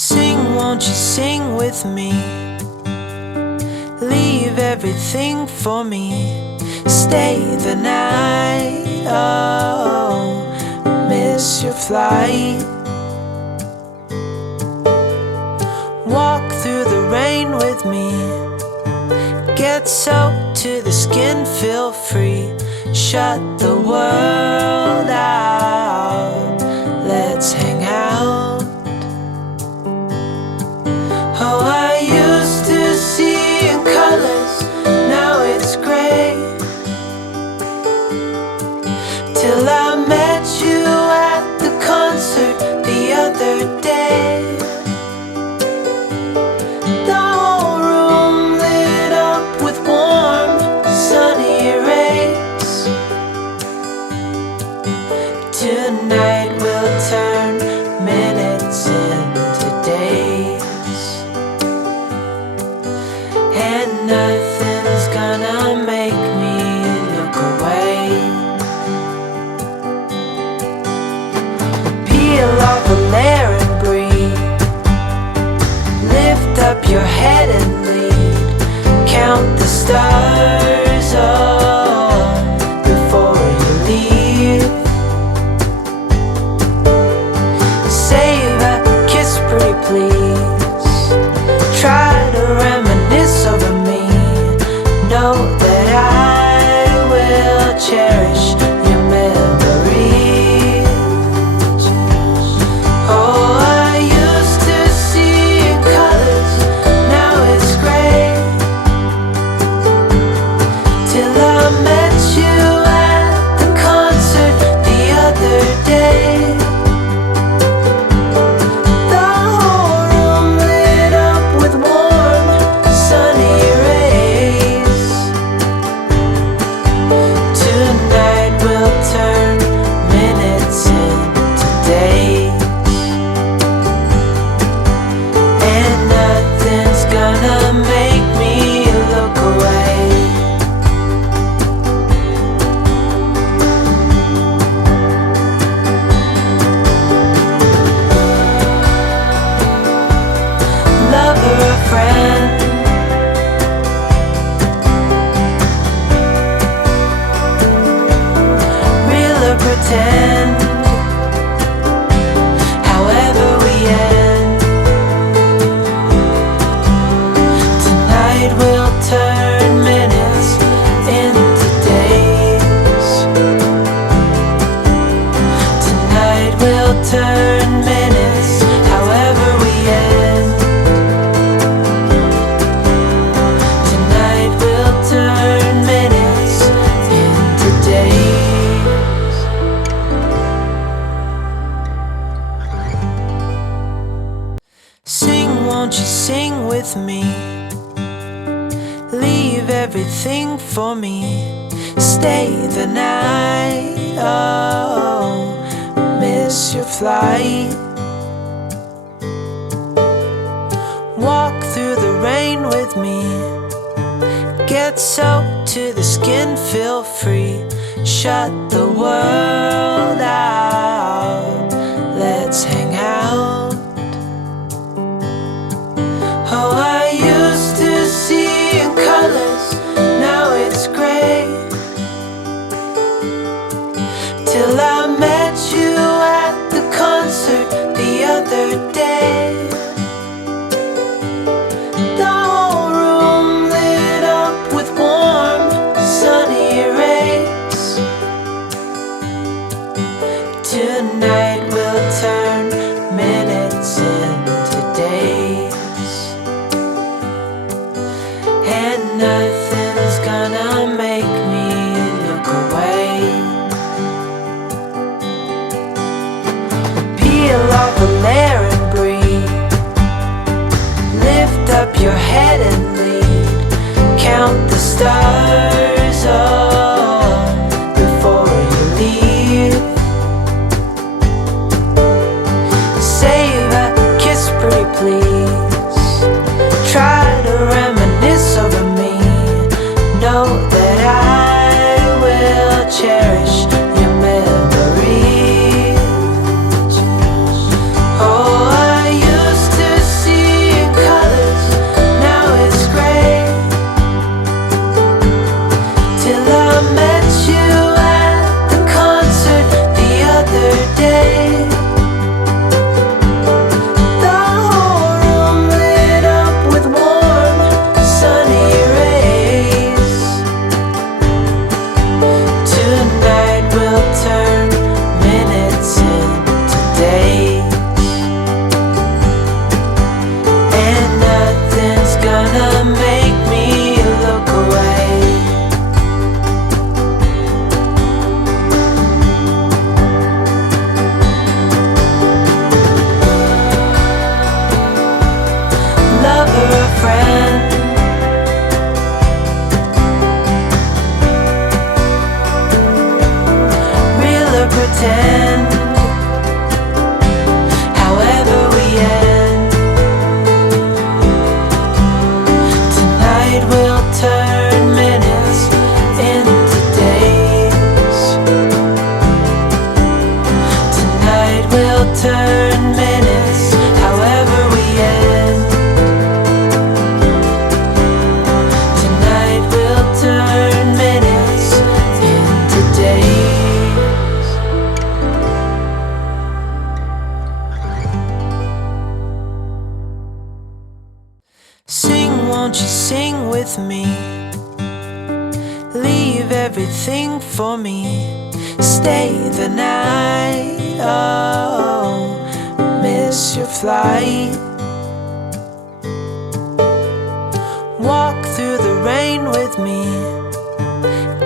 Sing, won't you sing with me? Leave everything for me. Stay the night, oh, miss your flight. Walk through the rain with me. Get soaked to the skin, feel free. Shut the world out, let's hang out. Oh, I used to see in colors, now it's gray. Till I met you at the concert the other day. The whole room lit up with warm, sunny rays. Tonight we'll turn minutes into days, and nothing's gonna make me look away. Peel off a layer and breathe. Lift up your head and lead. Count the stars, oh, before you leave. Save a kiss, pretty please. Try to reminisce over me. Know that I will cherish your memories. Oh, I used to see in colors, now it's gray. Till I met you at the concert the other day. The whole room lit up with warm, sunny rays. Tonight we'll turn minutes into days, and nothing's gonna make me look away. Lover or friend, real or pretend, however we end. Tonight we'll turn minutes into days. Tonight we'll turn minutes, however we end. Tonight we'll turn minutes into days. Sing, won't you sing with me? Leave everything for me. Stay the night, oh, miss your flight. Walk through the rain with me. Get soaked to the skin, feel free. Shut the world out, let's hang out. Oh, I used to see in colors, now it's gray. Till I met you at the concert the other day. The whole room lit up with warm, sunny rays. won't you sing with me? Leave everything for me. Stay the night. Oh, miss your flight. Walk through the rain with me.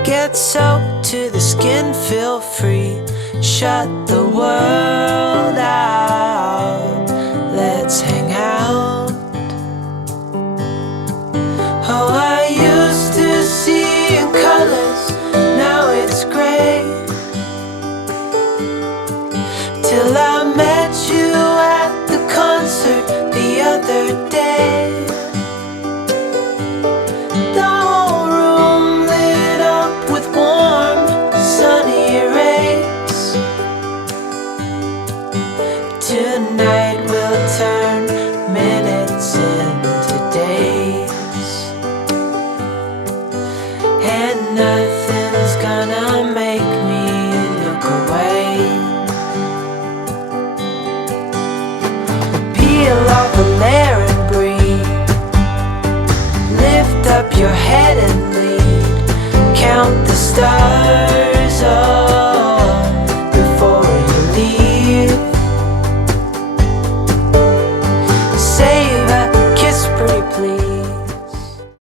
Get soaked to the skin, feel free. Shut the world out. Let's hang out. Oh, I used to see in colors, now it's gray. Till I met you at the concert the other day. The whole room lit up with warm, sunny rays. Tonight we'll turn minutes into days, and nothing's gonna make me look away. Peel off a layer and breathe. Lift up your head and lead. Count the stars.